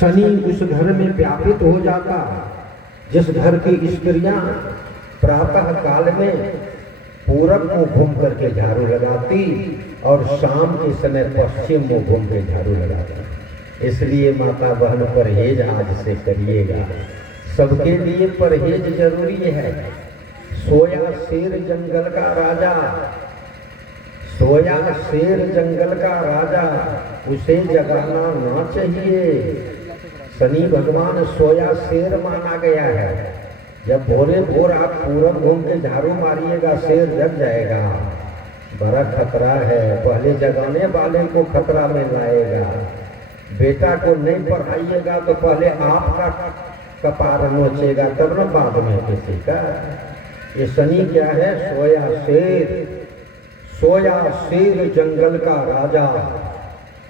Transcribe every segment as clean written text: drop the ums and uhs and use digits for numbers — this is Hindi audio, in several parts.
शनि उस घर में व्यापित हो जाता जिस घर की स्त्रियां प्रातः काल में पूरब मुंह घूम करके झाड़ू लगाती और शाम के समय पश्चिम मुंह घूम के झाड़ू लगाती। इसलिए माता बहन परहेज आज से करिएगा, सबके लिए परहेज जरूरी है। सोया शेर जंगल का राजा, सोया शेर जंगल का राजा, उसे जगाना ना चाहिए। शनि भगवान सोया शेर माना गया है। जब भोरे भोर आप पूरब घूम के झाड़ू मारिएगा शेर जग जाएगा, बड़ा खतरा है। पहले जगाने वाले को खतरा में लाएगा। बेटा को नहीं पढ़ाइएगा तो पहले आपका कपार नोचेगा, तब न बाद में किसी का। ये शनि क्या है? सोया शेर, सोया शेर जंगल का राजा,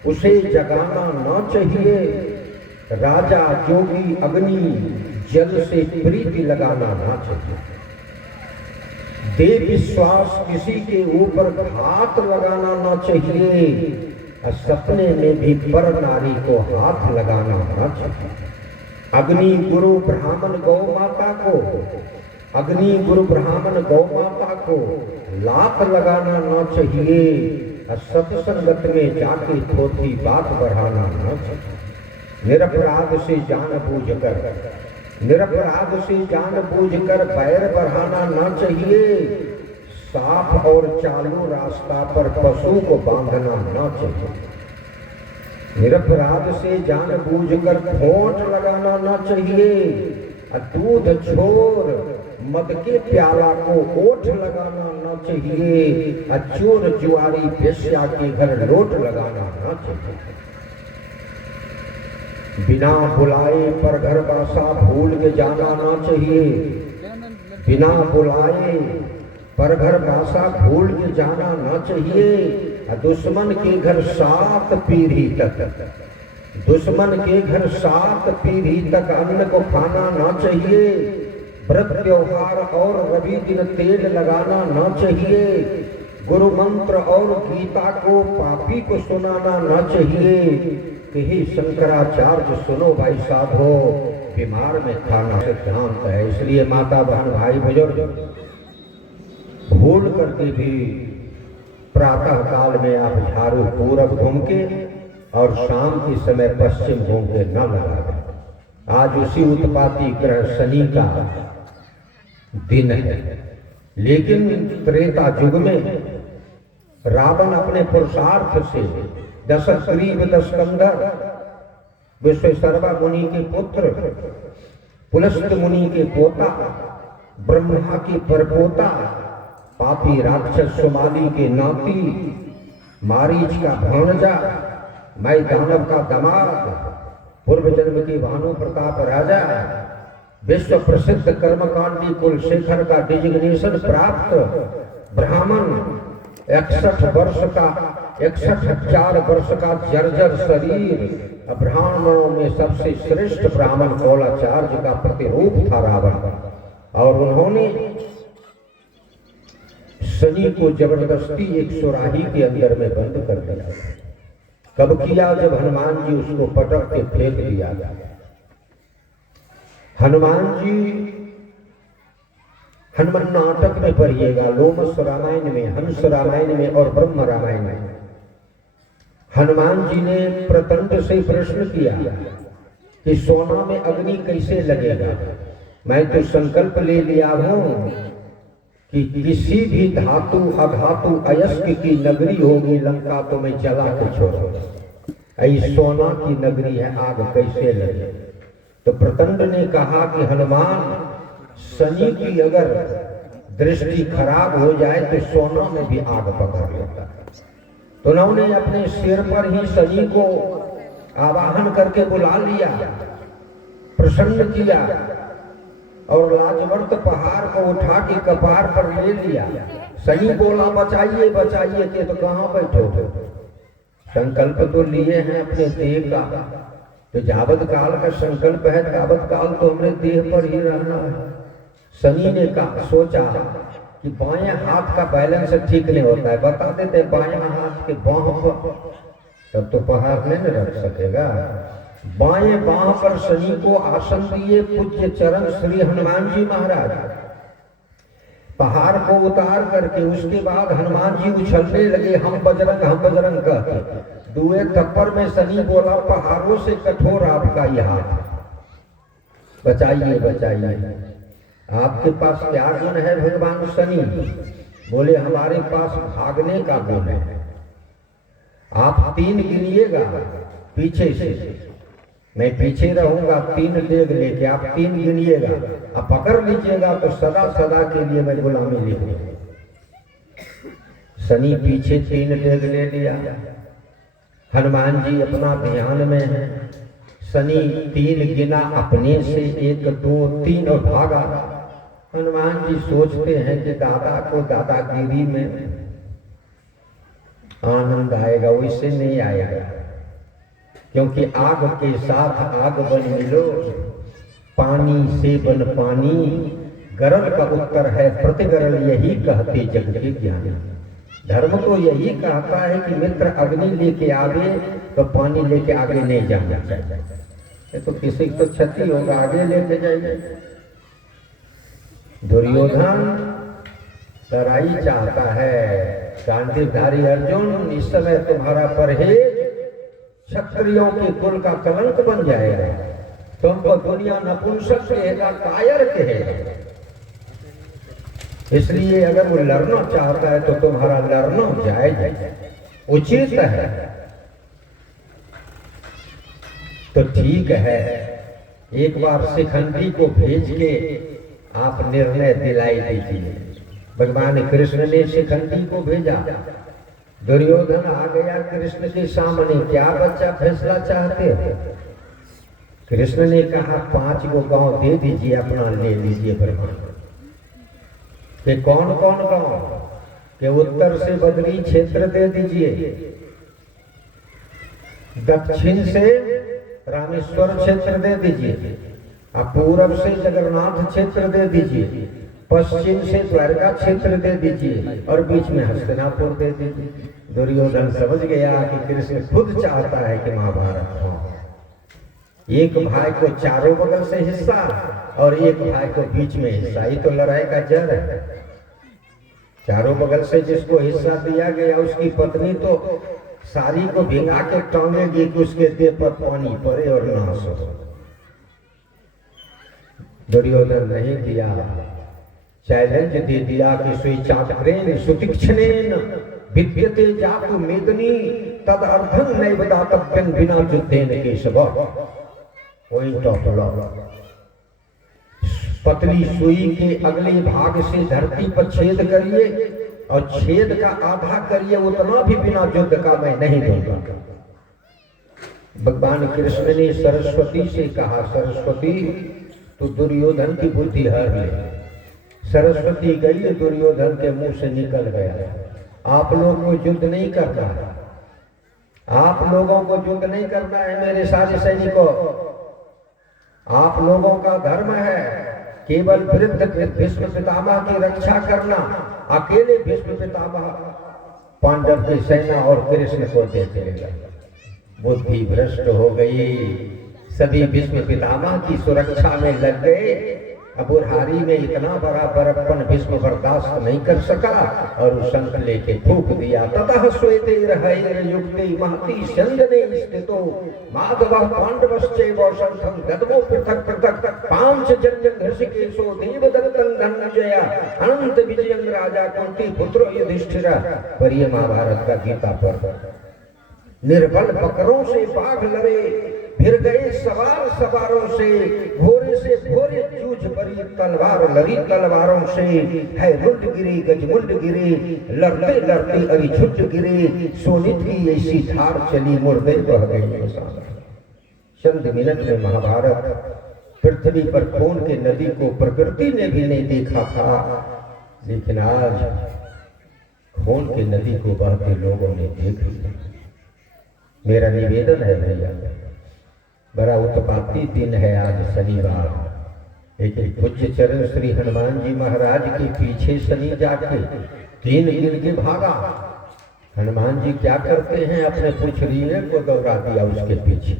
उसे जगाना न चाहिए। राजा जोगी अग्नि जल से प्रीति लगाना ना चाहिए। दे विश्वास किसी के ऊपर घात लगाना ना चाहिए। और सपने में भी पर नारी को हाथ लगाना ना चाहिए। अग्नि गुरु ब्राह्मण गौ माता को, अग्नि गुरु ब्राह्मण गौ माता को लात लगाना ना चाहिए। और सत्संगत में जाके थोड़ी बात बढ़ाना ना चाहिए। निरपराध से जानबूझकर, निरपराध से जानबूझकर बैर बढ़ाना ना चाहिए। साफ और चालू रास्ता पर पशु को बांधना ना चाहिए। निरपराध से जानबूझकर खोट लगाना ना चाहिए। दूध छोर मद के प्याला को ओठ लगाना ना चाहिए। चोर जुआरी वेश्या के घर लोट लगाना ना चाहिए। बिना बुलाए पर घर बासा भूल के जाना ना चाहिए। बिना बुलाए पर घर बासा भूल के जाना ना चाहिए। दुश्मन के घर 7 पीढ़ी तक, दुश्मन के घर 7 पीढ़ी तक अन्न को खाना ना चाहिए। व्रत त्योहार और रवि दिन तेल लगाना ना चाहिए। गुरु मंत्र और गीता को पापी को सुनाना ना चाहिए। कि शंकराचार्य सुनो भाई साधो, बीमार में खाना सिद्धांत है। इसलिए माता बहन भाई बुजुर्ग भूल करके भी प्रातः काल में आप झाड़ू पूरब घूम के और शाम के समय पश्चिम घूम के न लगा दें। आज उसी उत्पाती ग्रह शनि का दिन है। लेकिन त्रेता युग में रावण अपने पुरुषार्थ से दशग्रीव दशकंधर विश्वेश्वरवा मुनि के पुत्र, पुलस्त मुनि के पोता, ब्रह्मा की परपोता, पापी राक्षस सुमाली के नाती, मारीच का भाणजा, मैं दानव का दामाद, पूर्व जन्म की भानु प्रताप राजा, विश्व प्रसिद्ध कर्मकांडी कुलशेखर का डिजिग्नेशन प्राप्त ब्राह्मण, 61 वर्ष का 61,000 वर्ष का जर्जर शरीर, ब्राह्मणों में सबसे श्रेष्ठ ब्राह्मण कौलाचार्य का प्रतिरूप था रावण। और उन्होंने शनि को जबरदस्ती एक सुराही के अंदर में बंद कर दिया। कब किया? जब हनुमान जी उसको पटक के फेंक दिया। हनुमान जी, हनुमान नाटक में पढ़िएगा, लोमस रामायण में, हंस रामायण में और ब्रह्म रामायण में, हनुमान जी ने प्रतंड से प्रश्न किया कि सोना में अग्नि कैसे लगेगा। मैं तो संकल्प ले लिया हूं कि किसी भी धातु अधातु अयस्क की नगरी होगी लंका तो मैं जला के छोड़ूंगा। ऐ सोना की नगरी है, आग कैसे लगे? तो प्रतंड ने कहा कि हनुमान, शनि की अगर दृष्टि खराब हो जाए तो सोना में भी आग पकड़ लेता है। तो उन्होंने अपने सिर पर ही शनि को आवाहन करके बुला लिया, प्रसन्न किया और लाजवर्त पहाड़ को उठा के कपार पर ले लिया। शनि बोला बचाइए बचाइए के, तो कहाँ बैठो? संकल्प तो लिए हैं अपने देह का, तो जावत काल का संकल्प है, तावत काल तो हमने देह पर ही रहना है। शनि ने कहा, सोचा कि बाएं हाथ का बैलेंस ठीक नहीं होता है, बता देते बाएं हाथ के बाहों पर, तब तो पहाड़ नहीं रख सकेगा। बाएं बांह पर शनि को आसन दिए पूज्य चरण श्री हनुमान जी महाराज। पहाड़ को उतार करके उसके बाद हनुमान जी उछलने लगे, हम बजरंग कहते। दुए थप्पड़ में शनि बोला, पहाड़ों से कठोर आपका यह हाथ, बचाइए बचाइए। आपके पास क्या गुण है भगवान शनि? बोले हमारे पास भागने का गुण है। आप 3 गिनिएगा पीछे से, मैं पीछे रहूंगा 3 डेग लेके, आप 3 गिनिएगा, आप पकड़ लीजिएगा तो सदा सदा के लिए मैं गुलामी ले लूंगा। शनि पीछे 3 डेग ले लिया, हनुमान जी अपना ध्यान में है। शनि 3 गिना अपने से, 1 2 3 और भागा। हनुमान जी सोचते हैं कि दादा को दादागिरी में आनंद आएगा, वैसे नहीं आएगा, क्योंकि आग के साथ आग बन मिलो, पानी से बन पानी। गरल का उत्तर है प्रतिगरल, यही कहते जग के ज्ञानी। धर्म तो यही कहता है कि मित्र अग्नि लेके आगे तो पानी लेके आगे नहीं जाना चाहिए, तो किसी को क्षति होगा, आगे लेके जाइए। दुर्योधन लड़ाई चाहता है, गांडीवधारी अर्जुन इस समय तुम्हारा परहेज क्षत्रियों के कुल का कलंक बन जाएगा, तुमको दुनिया नपुंसक कहेगा, कायर कहेगा। इसलिए अगर वो लड़ना चाहता है तो तुम्हारा लड़ना जायज उचित है। तो ठीक है, एक बार शिखंडी को भेज के आप निर्णय दिलाई दीजिए। भगवान कृष्ण ने शिखंडी को भेजा, दुर्योधन आ गया कृष्ण के सामने, क्या बच्चा फैसला चाहते हो? कृष्ण ने कहा 5 गो गांव दे दीजिए, अपना ले लीजिए ब्रह्मांड के। कौन कौन गांव? के उत्तर से बदरी क्षेत्र दे दीजिए, दक्षिण से रामेश्वर क्षेत्र दे दीजिए, और पूरब से जगन्नाथ क्षेत्र दे दीजिए, पश्चिम से द्वारका क्षेत्र दे दीजिए, और बीच में हस्तिनापुर दे दीजिए। दुर्योधन समझ गया कि कृष्ण खुद चाहता है कि महाभारत हो। एक भाई को चारों बगल से हिस्सा और एक भाई को बीच में हिस्सा, ये तो लड़ाई का जड़ है। चारों बगल से जिसको हिस्सा दिया गया उसकी पत्नी तो सारी को भिंगा के टांगेगी कि उसके देह पर पानी पड़े और नाश हो। दुर्योधन नहीं दिया, चैलेंज दे दिया कि स्वेच्छाग्रेण सुतीक्ष्णेन विद्यते जातु मेदनी तद अर्धं नैव दातव्यं बिना युद्धेन केशव। पॉइंट ऑफ लॉ, पतली सुई के अगले भाग से धरती पर छेद करिए और छेद का आधा करिए, उतना भी बिना युद्ध का मैं नहीं दूंगा। भगवान कृष्ण ने सरस्वती से कहा, सरस्वती तो दुर्योधन की बुद्धि हर ले। सरस्वती गई, दुर्योधन के मुंह से निकल गया, आप लोग को युद्ध नहीं करना है, आप लोगों को युद्ध नहीं करना है मेरे सारे सैनिकों। आप लोगों का धर्म है केवल वृद्ध भीष्म पितामह की रक्षा करना। अकेले भीष्म पितामह पांडव की सेना और कृष्ण को देते गए। बुद्धि भ्रष्ट हो गई, सभी भीष्म पितामह की सुरक्षा में लग गए। अब बुढ़ारी में इतना बड़ा बड़प्पन भीष्म बर्दाश्त नहीं कर सका और उस शंख लेके फूंक दिया। ततः श्वेते युक्ते महती संजने स्थितो माधवः पांडवश्चैव शंखं गदमो पृथक पृथक पांचजन्य ऋषिकेशो देवदत्तं धनंजय अनंत विजयं राजा कुंती पुत्रो युधिष्ठिर। पर ये महाभारत का गीता पर्व। निर्बल बकरों से बाघ लड़े, फिर गए सवार सवारों से, घोड़े से घोड़े जूझ बड़ी तलवार लड़ी तलवारों से। है मुंड गिरी गजमुंड गिरी, लड़ते लड़ते अरी छुट गिरी। सोनित की ऐसी धार चली, मुर्दे बह गए। चंद मिनट में महाभारत पृथ्वी पर खून के नदी को प्रकृति ने भी नहीं देखा था, लेकिन आज खून के नदी को बहते लोगों ने देख लिया। मेरा निवेदन है भैया, बड़ा उत्पाती दिन है आज शनिवार, लेकिन पूज्य चरण श्री हनुमान जी महाराज के पीछे शनि जाके 3 गिन के भागा। हनुमान जी क्या करते हैं, अपने पुछड़िए को दौड़ा दिया उसके पीछे।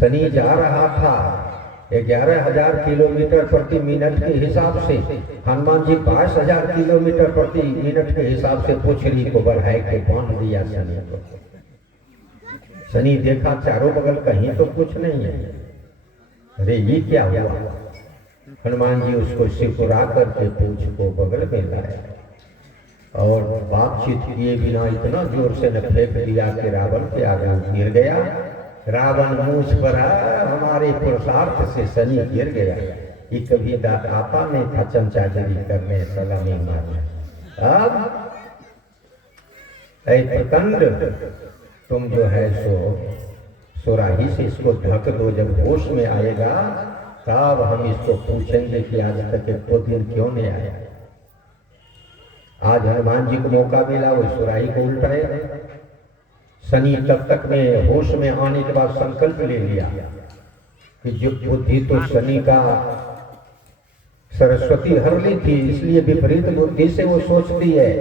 शनि जा रहा था 11,000 किलोमीटर प्रति मिनट के हिसाब से, हनुमान जी 22,000 किलोमीटर प्रति मिनट के हिसाब से पुछड़ी को बढ़ाए के बांध दिया शनि को। शनि देखा चारों बगल कहीं तो कुछ नहीं है, अरे ये क्या हुआ। हनुमान जी उसको सिकुड़ा करके पूछ को बगल में लाया और बातचीत किए बिना इतना जोर से न फेंक दिया कि रावण के आगे गिर गया। रावण मूछ पर हमारे पुरुषार्थ से शनि गिर गया। ये कभी आता नहीं था चमचागिरी करने, सलामी मारने। अब ऐ प्रकंड, तुम जो है सो सुराही से इसको ढक दो, जब होश में आएगा तब हम इसको पूछेंगे कि आज तक एक दिन क्यों नहीं आया। आज हनुमान जी को मौका मिला, वो सुराही को उल्टाए। शनि तब तक में होश में आने के बाद संकल्प ले लिया कि जो बुद्धि तो शनि का सरस्वती हर ली थी, इसलिए विपरीत बुद्धि से वो सोचती है।